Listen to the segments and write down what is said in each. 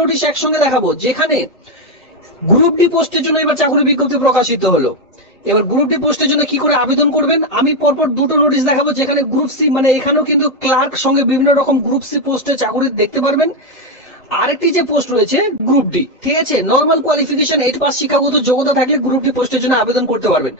Notice একসঙ্গে দেখাবো, যেখানে গ্রুপ ডি পোস্টের জন্য এবার চাকরি বিজ্ঞপ্তি প্রকাশিত হলো। এবার গ্রুপ ডি পোস্টের জন্য কি করে আবেদন করবেন, আমি পরপর দুটো নোটিশ দেখাবো, যেখানে গ্রুপ সি মানে এখানেও কিন্তু ক্লার্ক সঙ্গে বিভিন্ন রকম গ্রুপ সি পোস্টে চাকরি দেখতে পারবেন। আরেকটি যে পোস্ট রয়েছে গ্রুপ ডি, ঠিক আছে, নর্মাল কোয়ালিফিকেশন 8 পাস শিক্ষাগত যোগ্যতা থাকলে গ্রুপ ডি পোস্টের জন্য আবেদন করতে পারবেন।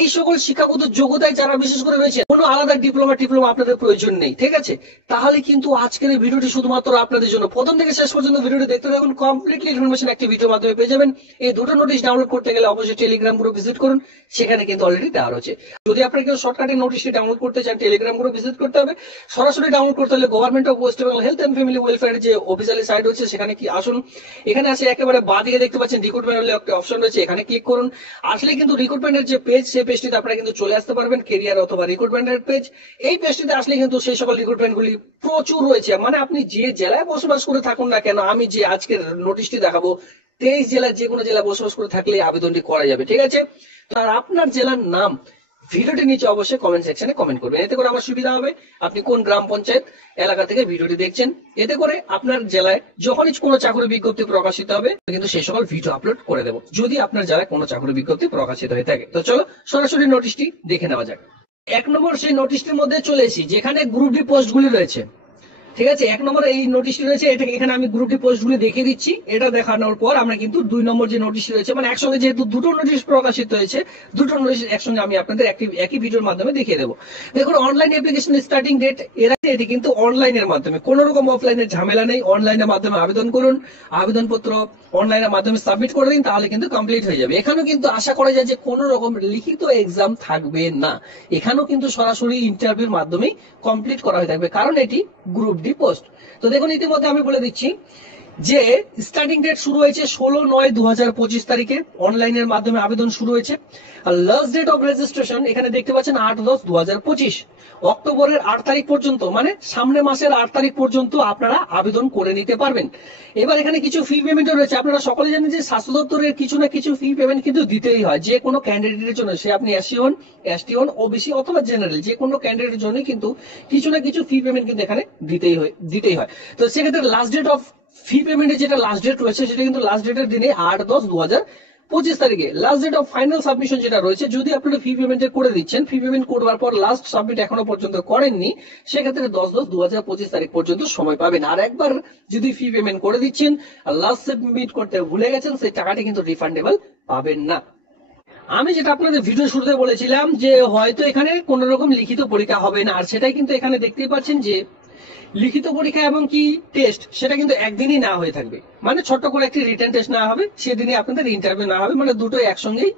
এই সকল শিক্ষাগত যোগ্যতায় যারা বিশেষ করে রয়েছে, কোনো আলাদা ডিপ্লোমা আপনাদের প্রয়োজন নেই, ঠিক আছে। তাহলে কিন্তু আজকের এই ভিডিওটি শুধুমাত্র আপনাদের জন্য, প্রথম থেকে শেষ পর্যন্ত ভিডিওটি দেখতে থাকুন, কমপ্লিটলি ইনফরমেশন একটি ভিডিওর মাধ্যমে পেয়ে যাবেন। এই দুটো নোটিশ ডাউনলোড করতে গেলে অবশ্যই টেলিগ্রাম গ্রুপ ভিজিট করুন, সেখানে কিন্তু অলরেডি দেওয়া রয়েছে। যদি আপনারা কেউ শর্টকাটে নোটিশটি ডাউনলোড করতে চান, টেলিগ্রাম গ্রুপ ভিজিট করতে হবে। সরাসরি ডাউনলোড করতে হলে government of West Bengal health and family welfare যে অফিসিয়ালি সাইট রয়েছে সেখানে কি আসুন, এখানে আছে একেবারে বাঁদিকে দেখতে পাচ্ছেন রিক্রুটমেন্ট বলে একটা অপশন রয়েছে, এখানে ক্লিক করুন। আসলে কিন্তু রিক্রুটমেন্টের যে পেজ, সেই পেজটিতে আপনারা কিন্তু চলে আসতে পারবেন, কেরিয়ার অথবা রিক্রুটমেন্টের পেজ। এই পেজটিতে আসলে কিন্তু সেই সকল রিক্রুটমেন্ট গুলি প্রচুর রয়েছে, মানে আপনি যে জেলায় বসবাস করে থাকুন না কেন, আমি যে আজকের নোটিশটি দেখাবো 23 জেলার যে কোনো জেলায় বসবাস করে থাকলে আবেদনটি করা যাবে, ঠিক আছে। তো আর আপনার জেলার নাম ভিডিওটি নিচে অবশ্যই কমেন্ট সেকশনে কমেন্ট করবেন, এতে করে আমার সুবিধা হবে আপনি কোন গ্রাম পঞ্চায়েত এলাকা থেকে ভিডিওটি দেখছেন। এতে করে আপনার জেলায় যখনই কোনো চাকরি বিজ্ঞপ্তি প্রকাশিত হবে কিন্তু সেই সকল ভিডিও আপলোড করে দেবো, যদি আপনার জেলায় কোনো চাকরি বিজ্ঞপ্তি প্রকাশিত হয়ে থাকে। তো চলো সরাসরি নোটিশটি দেখে নেওয়া যাক। 1 নম্বর সেই নোটিশটির মধ্যে চলে এসেছি, যেখানে গ্রুপ ডি পোস্টগুলি রয়েছে, ঠিক আছে। 1 নম্বর এই নোটিশটি রয়েছে, এটা এখানে আমি গ্রুপ ডি পোস্টগুলি দেখিয়ে দিচ্ছি। এটা দেখানোর পর আমরা কিন্তু 2 নম্বর যে নোটিশ রয়েছে, মানে একসঙ্গে যেহেতু দুটো নোটিশ প্রকাশিত হয়েছে, দুটো নোটিশ একসঙ্গে আমি আপনাদের একই ভিডিওর মাধ্যমে দেখিয়ে দেবো। দেখুন, অনলাইন অ্যাপ্লিকেশন স্টার্টিং ডেট, এটি কিন্তু অনলাইনের মাধ্যমে, কোনো রকম অফলাইনের ঝামেলা নেই। অনলাইনের মাধ্যমে আবেদন করুন, আবেদনপত্র অনলাইনের মাধ্যমে সাবমিট করে দিন, তাহলে কিন্তু কমপ্লিট হয়ে যাবে। এখানেও কিন্তু আশা করা যায় যে কোনো রকম লিখিত এক্সাম থাকবে না, এখানেও কিন্তু সরাসরি ইন্টারভিউর মাধ্যমেই কমপ্লিট করা হয়ে থাকবে, কারণ এটি গ্রুপ ডি পোস্ট। তো দেখুন, ইতিমধ্যে আমি বলে দিচ্ছি যে স্টার্টিং ডেট শুরু হয়েছে 16/9/2025 তারিখে, অনলাইনের মাধ্যমে আবেদন শুরু হয়েছে। আর লাস্ট ডেট অফ রেজিস্ট্রেশন এখানে দেখতে পাচ্ছেন 8/10/2025, অক্টোবরের 8 তারিখ পর্যন্ত, মানে সামনে মাসের 8 তারিখ পর্যন্ত আপনারা আবেদন করে নিতে পারবেন। এবার এখানে কিছু ফি পেমেন্ট রয়েছে, আপনারা সকলে জানেন যে স্বাস্থ্য দপ্তরের কিছু না কিছু ফি পেমেন্ট কিন্তু দিতেই হয় যে কোনো ক্যান্ডিডেটের জন্য, সে আপনি এসসি হন, এসটি হন, ওবিসি অথবা জেনারেল, যে কোনো ক্যান্ডিডেটের জন্য কিন্তু কিছু না কিছু ফি পেমেন্ট কিন্তু এখানে দিতেই হয়। তো সেক্ষেত্রে লাস্ট ডেট অফ ফি পেমেন্টের যেটা লাস্ট ডেট রয়েছে, সেটা কিন্তু লাস্ট ডেটের দিনে 8/10/2025 তারিখে। Last date of final submission যেটা রয়েছে, যদি আপনারা ফি পেমেন্ট করে দিচ্ছেন, ফি পেমেন্ট করবার পর লাস্ট সাবমিট এখনো পর্যন্ত করেননি, সেক্ষেত্রে 10/10/2025 তারিখ পর্যন্ত সময় পাবেন। আর একবার যদি ফি পেমেন্ট করে দিচ্ছেন আর লাস্ট সাবমিট করতে ভুলে গেছেন, সেই টাকাটি কিন্তু রিফান্ডেবল পাবেন না। আমি যেটা আপনাদের ভিডিও শুরুতে বলেছিলাম যে হয়তো এখানে কোন রকম লিখিত পরীক্ষা হবে না, আর সেটাই কিন্তু এখানে দেখতেই পাচ্ছেন যে লিখিত পরীক্ষা এবং কি টেস্ট সেটা কিন্তু একদিনই না হয়ে থাকবে, মানে ছোট্ট করে একটি রিটেন টেস্ট না হবে, সেদিনই আপনাদের ইন্টারভিউ না হবে, মানে দুটোই একসঙ্গেই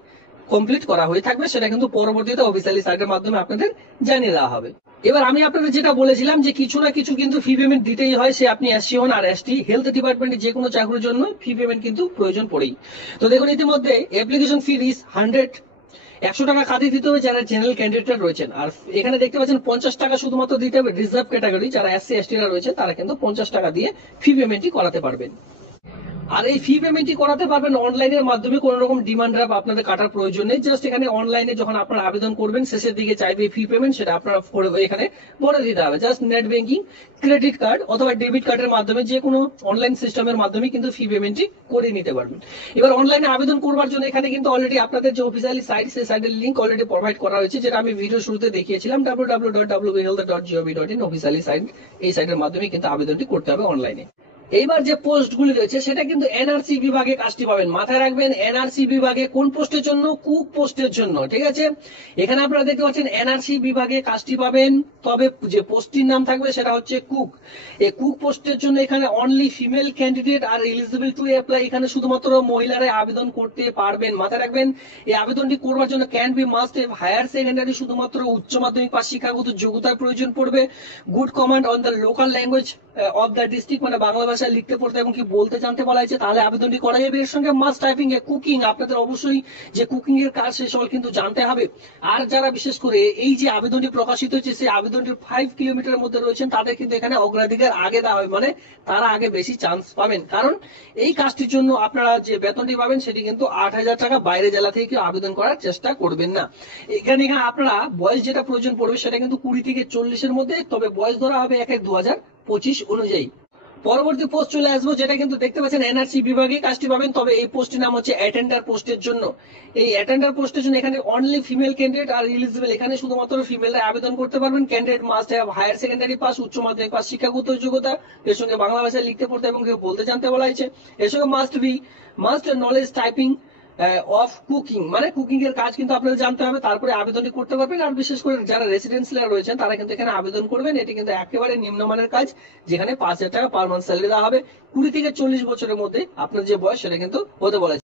কমপ্লিট করা হয়ে থাকবে। সেটা কিন্তু পরবর্তীতে অফিসিয়ালি সাইটের মাধ্যমে আপনাদের জানিয়ে দেওয়া হবে। এবার আমি আপনাদের যেটা বলেছিলাম যে কিছু না কিছু কিন্তু ফি পেমেন্ট দিতেই হয়, সে আপনি এসসি হন আর এসটি, হেলথ ডিপার্টমেন্টে যে কোনো চাকরির জন্য ফি পেমেন্ট কিন্তু প্রয়োজন পড়েই। তো দেখুন, ইতিমধ্যে অ্যাপ্লিকেশন ফি ইজ 100 টাকা কাঁদিয়ে দিতে হবে যারা জেনারেল ক্যান্ডিডেট রয়েছেন। আর এখানে দেখতে পাচ্ছেন 50 টাকা শুধুমাত্র দিতে হবে রিজার্ভ ক্যাটাগরি, যারা এসসি এসটিরা রয়েছে তারা কিন্তু 50 টাকা দিয়ে ফি পেমেন্টই করাতে পারবেন। আর এই ফি পেমেন্টই করাতে পারবেন অনলাইনের মাধ্যমে, কোনো রকম ডিমান্ড ড্রাফট আপনাদের কাটার প্রয়োজন নেই। জাস্ট এখানে অনলাইনে যখন আপনারা আবেদন করবেন শেষের দিকে চাইবে ফি পেমেন্ট, সেটা আপনারা এখানে বলে দিতে হবে। Just net banking, credit card অথবা ডেবিট কার্ডের মাধ্যমে যে কোনো অনলাইন সিস্টেমের মাধ্যমে কিন্তু ফি পেমেন্টই করে নিতে পারবেন। এবার অনলাইনে আবেদন করবার জন্য এখানে কিন্তু অলরেডি আপনাদের যে অফিসিয়ালি সাইট, সেই সাইটের লিংক অলরেডি প্রোভাইড করা হয়েছে, যেটা আমি ভিডিও শুরুতে দেখিয়েছিলাম, www.whealth.gov.in অফিসিয়ালি সাইট। এই সাইটের মাধ্যমে কিন্তু আবেদনটি করতে হবে অনলাইনে। এইবার যে পোস্টগুলি রয়েছে সেটা কিন্তু এনআরসি বিভাগে কাজটি পাবেন, মাথায় রাখবেন এনআরসি বিভাগে কোন পোস্টের জন্য, কুক পোস্টের জন্য, ঠিক আছে। এখানে আপনারা দেখতে পাচ্ছেন এনআরসি বিভাগে কাজটি পাবেন, তবে যে পোস্টটির নাম থাকবে সেটা হচ্ছে কুক। এই কুক পোস্টের জন্য এখানে only female candidate are eligible to apply, এখানে শুধুমাত্র মহিলারাই আবেদন করতে পারবেন, মাথায় রাখবেন। এই আবেদনটি করবার জন্য can be must have higher secondary, শুধুমাত্র উচ্চ মাধ্যমিক পাস শিক্ষাগত যোগ্যতার প্রয়োজন পড়বে। Good command on the local language of the district, মানে বাংলা ভাষায় লিখতে পড়তে এবং কি বলতে জানতে বলা হয়েছে, তাহলে আবেদনটি করা যাবে। এর সঙ্গে মাস্ট টাইপিং এ কুকিং, আপনাদের অবশ্যই যে কুকিং এর কাজ সে সকল কিন্তু জানতে হবে। আর যারা বিশেষ করে এই যে আবেদনটি প্রকাশিত হয়েছে সেই আবেদনটির 5 কিলোমিটারের মধ্যে রয়েছেন, তাদের কিন্তু এখানে অগ্রাধিকার আগে দেওয়া হবে, মানে তারা আগে বেশি চান্স পাবেন। কারণ এই কাজটির জন্য আপনারা যে বেতনটি পাবেন সেটি কিন্তু 8,000 টাকা, বাইরে জেলা থেকে কেউ আবেদন করার চেষ্টা করবেন না। এখানে আপনারা বয়স যেটা প্রয়োজন পড়বে সেটা কিন্তু 20 থেকে 40-এর মধ্যে, তবে বয়স ধরা হবে 1/1/2025 অনুযায়ী। পরবর্তী পোস্ট চলে আসবো, যেটা কিন্তু দেখতে পাচ্ছেন এনআরসি বিভাগে কাজটি পাবেন। তবে এই পোস্টের নাম হচ্ছে অ্যাটেন্ডার পোস্টের জন্য। এই অ্যাটেন্ডার পোস্টের জন্য এখানে only female candidate are eligible, এখানে শুধুমাত্র ফিমেলরা আবেদন করতে পারবেন। Candidate must have higher secondary pass, উচ্চ মাধ্যমিক পাস শিক্ষাগত যোগ্যতা, এর সঙ্গে বাংলা ভাষায় লিখতে পড়তে এবং কেউ বলতে জানতে বলা হয়েছে। এর সঙ্গে must knowledge typing of cooking, মানে কুকিং এর কাজ কিন্তু আপনাদের জানতে হবে, তারপরে আবেদনটি করতে পারবেন। আর বিশেষ করে যারা রেসিডেন্সিয়াল রয়েছেন তারা কিন্তু এখানে আবেদন করবেন। এটি কিন্তু একেবারে নিম্নমানের কাজ, যেখানে 5,000 টাকা পার মান্থ স্যালারি দেওয়া হবে। 20 থেকে 40 বছরের মধ্যে আপনার যে বয়স সেটা কিন্তু হতে বলা